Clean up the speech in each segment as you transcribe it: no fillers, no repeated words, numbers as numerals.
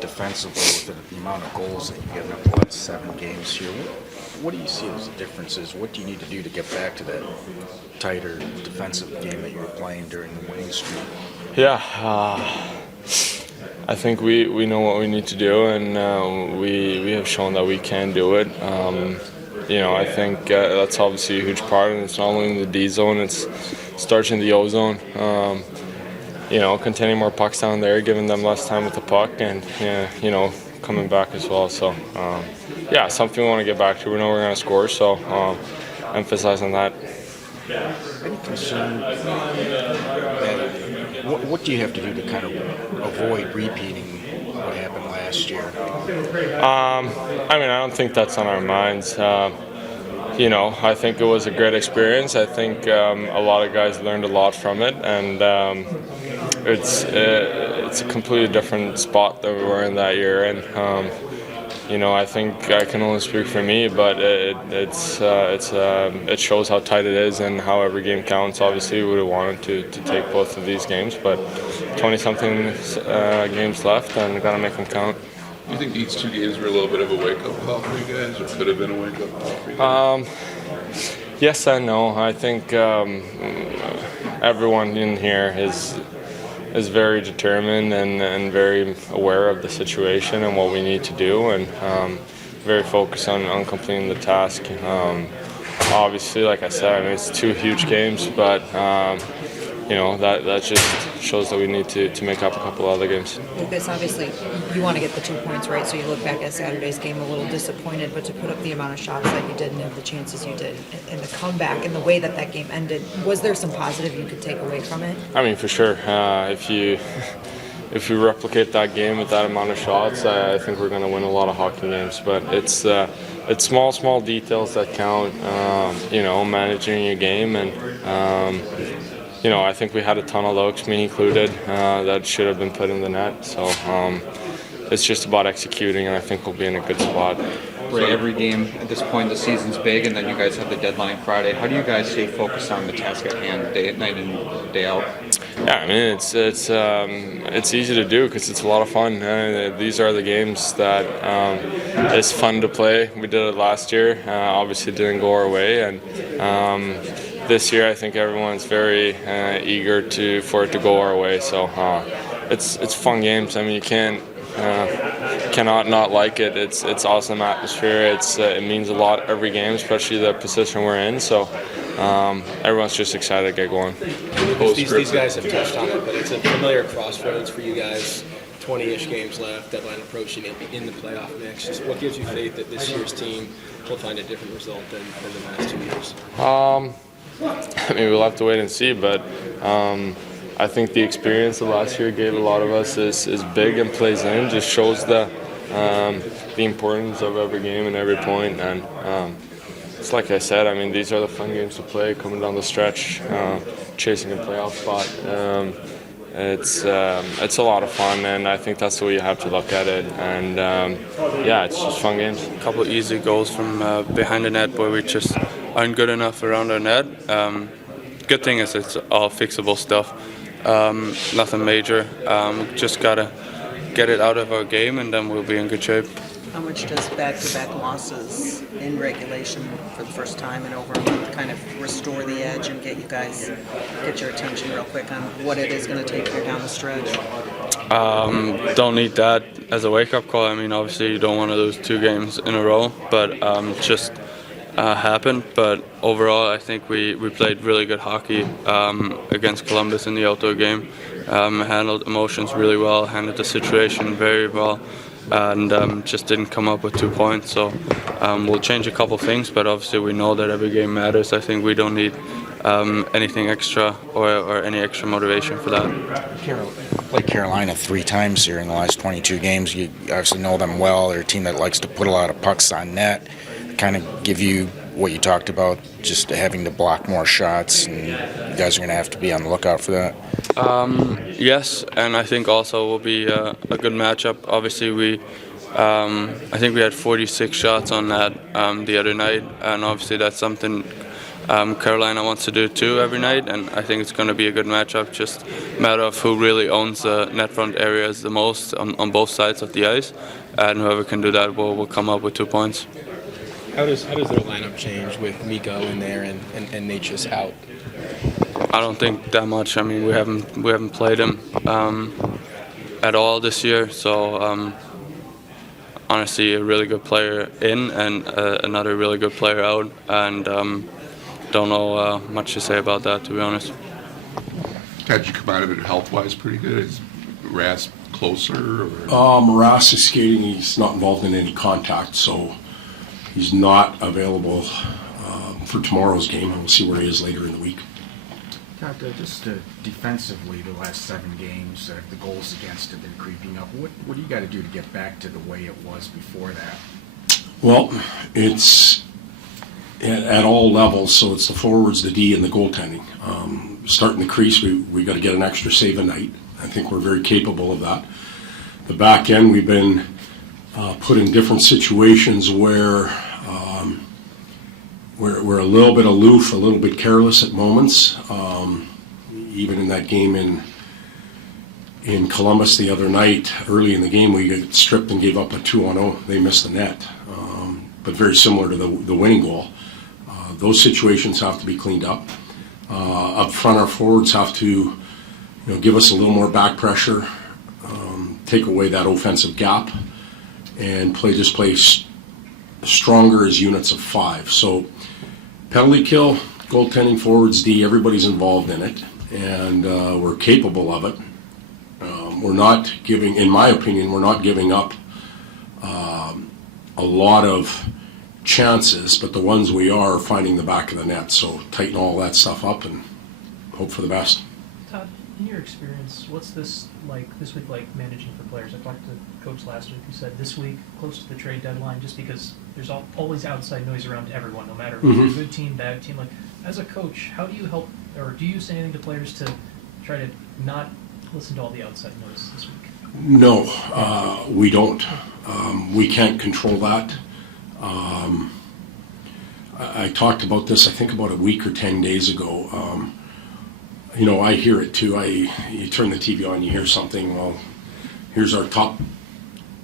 defensively with the amount of goals that you've given up the last 7 games here. What do you see as the differences? What do you need to do to get back to that tighter defensive game that you were playing during the winning streak? Yeah, I think we know what we need to do, and we have shown that we can do it. I think that's obviously a huge part, and it's not only in the D zone, it starts in the O zone. Containing more pucks down there, giving them less time with the puck, and coming back as well. So, something we want to get back to. We know we're going to score, so emphasize on that. Any concern what do you have to do to kind of avoid repeating what happened last year? I don't think that's on our minds. I think it was a great experience. I think a lot of guys learned a lot from it, and it's a completely different spot that we were in that year. And I think I can only speak for me, but it shows how tight it is and how every game counts. Obviously, we would have wanted to take both of these games, but 20-something games left, and got to make them count. Do you think these 2 games were a little bit of a wake-up call for you guys, or could have been a wake-up call for you guys? Yes and no. I think everyone in here is very determined and very aware of the situation and what we need to do, and very focused on completing the task. Obviously, like I said, it's 2 huge games, but that just shows that we need to make up a couple other games. Lucas, obviously, you want to get the 2 points, right? So you look back at Saturday's game a little disappointed, but to put up the amount of shots that you did and have the chances you did, and the comeback and the way that game ended, was there some positive you could take away from it? For sure. If you replicate that game with that amount of shots, I think we're going to win a lot of hockey games. But it's small details that count. Managing your game, and I think we had a ton of looks, me included, that should have been put in the net. So it's just about executing, and I think we'll be in a good spot. Ray, every game at this point, the season's big, and then you guys have the deadline Friday. How do you guys stay focused on the task at hand, day night and day out? Yeah, it's easy to do because it's a lot of fun. These are the games that it's fun to play. We did it last year. Obviously, it didn't go our way, and this year I think everyone's very eager for it to go our way. So it's fun games. You cannot not like it. It's awesome atmosphere. It means a lot every game, especially the position we're in. So everyone's just excited to get going. These guys have touched on it, but it's a familiar crossroads for you guys. 20-ish games left, deadline approaching, in the playoff mix. Just what gives you faith that this year's team will find a different result than the last 2 years? We'll have to wait and see, but I think the experience of last year gave a lot of us is big and plays in. Just shows the importance of every game and every point. And it's like I said, these are the fun games to play. Coming down the stretch, chasing a playoff spot. It's a lot of fun, and I think that's the way you have to look at it. And it's just fun games. A couple easy goals from behind the net, but we just aren't good enough around our net. Good thing is it's all fixable stuff. Nothing major. Just gotta get it out of our game, and then we'll be in good shape. How much does back-to-back losses in regulation for the first time in over a month kind of restore the edge and get your attention real quick on what it is going to take here down the stretch? Don't need that as a wake-up call. Obviously you don't want to lose 2 games in a row, but just happened. But overall, I think we played really good hockey against Columbus in the outdoor game. Handled emotions really well, handled the situation very well, and just didn't come up with 2 points. So we'll change a couple things, but obviously we know that every game matters. I think we don't need anything extra or any extra motivation for that. Played Carolina 3 times here in the last 22 games. You obviously know them well. They're a team that likes to put a lot of pucks on net, kind of give you what you talked about, just having to block more shots, and you guys are going to have to be on the lookout for that. Yes, and I think also will be a good matchup. Obviously, I think we had 46 shots on that the other night, and obviously that's something Carolina wants to do it too every night, and I think it's going to be a good matchup. Just a matter of who really owns the net front areas the most on both sides of the ice, and whoever can do that will come up with 2 points. How does their lineup change with Miko in there and Nature's out? I don't think that much. I mean, we haven't played him at all this year, so honestly, a really good player in and another really good player out, and don't know much to say about that, to be honest. How'd you come out of it health-wise pretty good? Is Ras closer? Or? Ras is skating. He's not involved in any contact, so he's not available for tomorrow's game, and we'll see where he is later in the week. Todd, just defensively, the last 7 games, the goals against have been creeping up. What do you got to do to get back to the way it was before that? Well, it's at all levels, so it's the forwards, the D, and the goaltending. Starting the crease, we got to get an extra save a night. I think we're very capable of that. The back end, we've been put in different situations where we're a little bit aloof, a little bit careless at moments. Even in that game in Columbus the other night, early in the game, we got stripped and gave up a 2-on-0. They missed the net, but very similar to the winning goal. Those situations have to be cleaned up. Up front, our forwards have to give us a little more back pressure, take away that offensive gap, and play stronger as units of 5. So penalty kill, goaltending, forwards, D, everybody's involved in it, and we're capable of it. We're not giving, in my opinion, we're not giving up a lot of chances, but the ones we are finding the back of the net. So tighten all that stuff up and hope for the best. Todd, in your experience, what's this week like managing for players? I talked to Coach last week who said this week, close to the trade deadline, just because there's always outside noise around everyone, no matter if it's a good team, bad team. Like, as a coach, how do you help, or do you say anything to players to try to not listen to all the outside noise this week? No, we don't. We can't control that. I talked about this, I think, about a week or 10 days ago. I hear it too. You turn the TV on, you hear something. Well, here's our top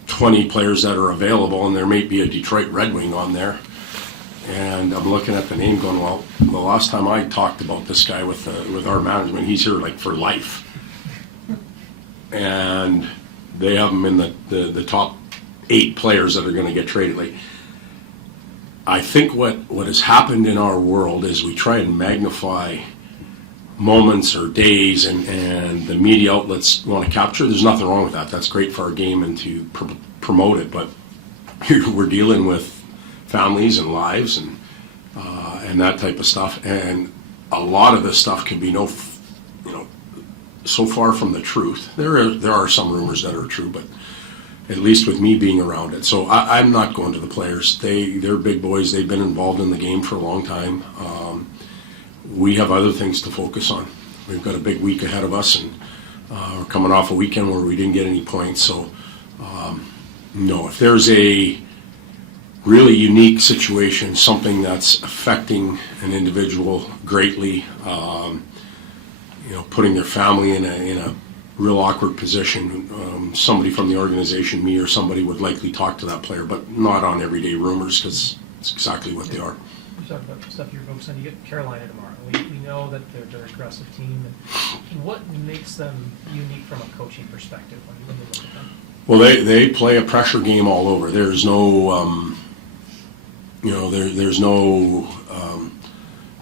20 players that are available, and there may be a Detroit Red Wing on there. And I'm looking at the name going, well, the last time I talked about this guy with our management, he's here like for life. And they have him in the top 8 players that are going to get traded. Like, I think what has happened in our world is we try and magnify moments or days, and the media outlets want to capture. There's nothing wrong with that. That's great for our game and to promote it. But we're dealing with families and lives and that type of stuff. And a lot of this stuff can be so far from the truth. There are some rumors that are true, but at least with me being around it. So I'm not going to the players. They're big boys. They've been involved in the game for a long time. We have other things to focus on. We've got a big week ahead of us, and we're coming off a weekend where we didn't get any points. So, no, if there's a really unique situation, something that's affecting an individual greatly, putting their family in a real awkward position, somebody from the organization, me or somebody, would likely talk to that player, but not on everyday rumors, because it's exactly what they are. You talk about the stuff you're focused on. You get Carolina tomorrow. We know that they're an aggressive team. And what makes them unique from a coaching perspective when you look at them? Well, they play a pressure game all over. There's no,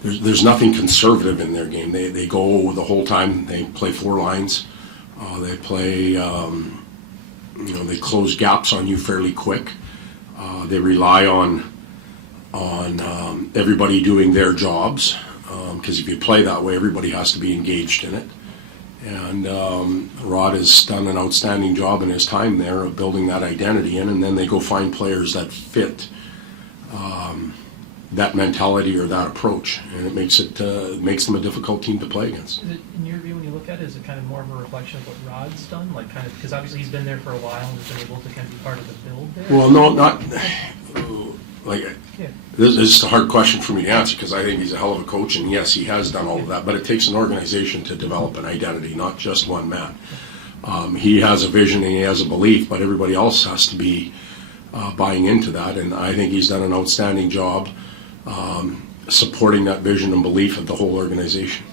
there's nothing conservative in their game. They go the whole time. They play 4 lines. They play, they close gaps on you fairly quick. They rely on everybody doing their jobs, because if you play that way, everybody has to be engaged in it. And Rod has done an outstanding job in his time there of building that identity in, and then they go find players that fit that mentality or that approach, and it makes them a difficult team to play against. Is it, in your view, when you look at it, is it kind of more of a reflection of what Rod's done, like kind of, because obviously he's been there for a while and has been able to kind of be part of the build there? Well, no, not. like, Yeah. this is a hard question for me to answer because I think he's a hell of a coach, and yes, he has done all of that, but it takes an organization to develop an identity, not just one man. He has a vision and he has a belief, but everybody else has to be buying into that, and I think he's done an outstanding job supporting that vision and belief of the whole organization.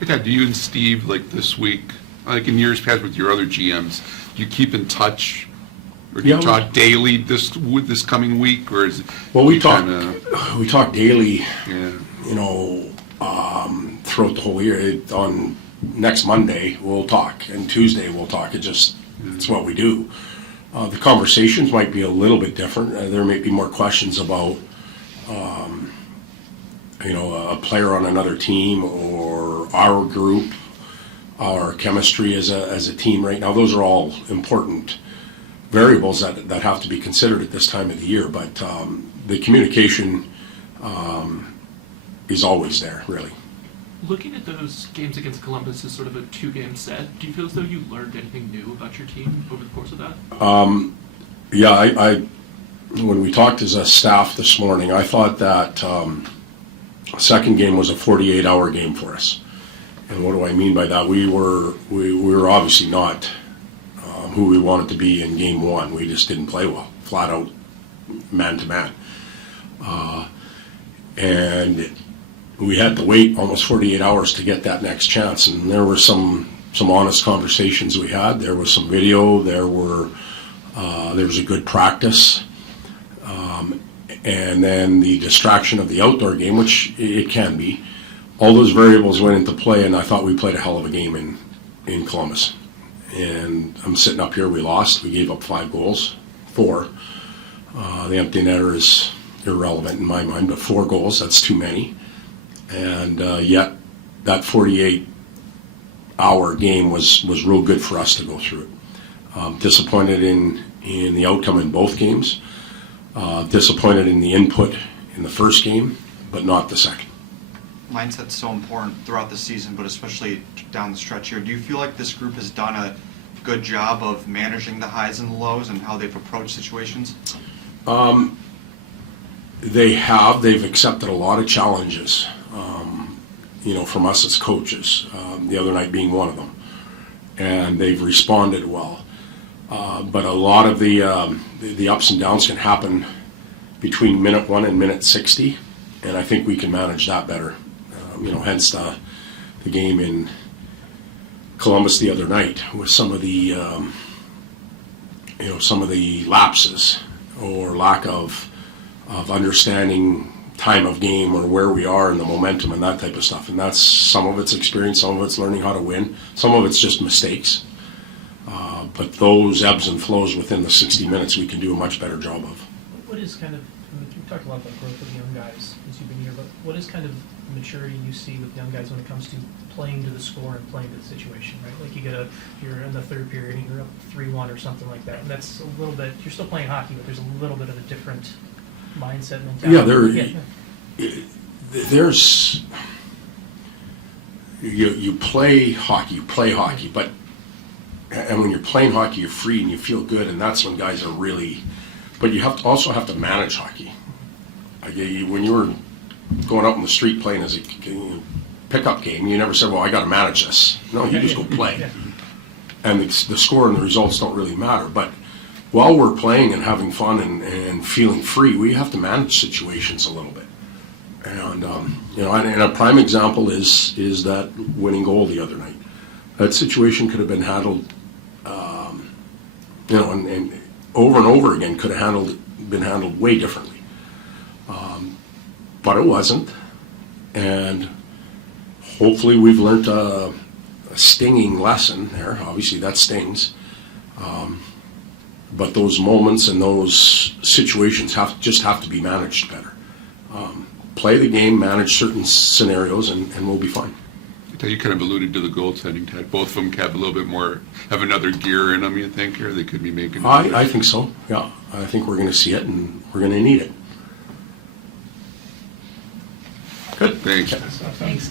Hey, Todd, do you and Steve, like this week, like in years past with your other GMs, do you keep in touch? Or do you talk daily this coming week, or is it? Well, we talk daily, Yeah. you know, throughout the whole year. On next Monday, we'll talk, and Tuesday we'll talk. It's what we do. The conversations might be a little bit different. There may be more questions about, you know, a player on another team or our group, our chemistry as a team right now. Those are all important variables that have to be considered at this time of the year. But the communication is always there, really. Looking at those games against Columbus as sort of a two-game set, do you feel as though you learned anything new about your team over the course of that? Yeah, I when we talked as a staff this morning, I thought that second game was a 48-hour game for us. And what do I mean by that? We were obviously not who we wanted to be in game one. We just didn't play well, flat out, man to man. And we had to wait almost 48 hours to get that next chance. And there were some honest conversations we had. There was some video. There was a good practice. And then the distraction of the outdoor game, which it can be. All those variables went into play, and I thought we played a hell of a game in Columbus. And I'm sitting up here, we lost. We gave up 5 goals, 4. The empty netter is irrelevant in my mind, but 4 goals, that's too many. And yet that 48-hour game was real good for us to go through it. Disappointed in the outcome in both games. Disappointed in the input in the first game, but not the second. Mindset's so important throughout the season, but especially down the stretch here. Do you feel like this group has done a good job of managing the highs and the lows and how they've approached situations? They have. They've accepted a lot of challenges, you know, from us as coaches, the other night being one of them. And they've responded well. But a lot of the ups and downs can happen between minute 1 and minute 60, and I think we can manage that better. You know, hence the game in Columbus the other night with some of the lapses or lack of understanding time of game or where we are in the momentum and that type of stuff. And that's some of it's experience, some of it's learning how to win, some of it's just mistakes. But those ebbs and flows within the 60 minutes we can do a much better job of. What is kind of, we've talked a lot about growth of young guys since you've been here, but what is kind of maturity you see with young guys when it comes to playing to the score and playing to the situation, right? Like you're in the third period and you're up 3-1 or something like that. And that's a little bit, you're still playing hockey, but there's a little bit of a different mindset mentality. There's you play hockey, but and when you're playing hockey, you're free and you feel good, and that's when guys are really. But you also have to manage hockey. Like when you were going out in the street playing as a pickup game, you never said, "Well, I got to manage this." No, you just go play, and the score and the results don't really matter. But while we're playing and having fun and feeling free, we have to manage situations a little bit. And you know, and a prime example is that winning goal the other night. That situation could have been handled, you know, and over again could have been handled way differently. But it wasn't, and hopefully we've learned a stinging lesson there. Obviously that stings. But those moments and those situations have to be managed better. Play the game, manage certain scenarios, and we'll be fine. You kind of alluded to the goaltending, Ted. Both of them have a little bit more, have another gear in them, you think, or they could be making. I think so, yeah. I think we're going to see it, and we're going to need it. Good. Thanks. Thanks.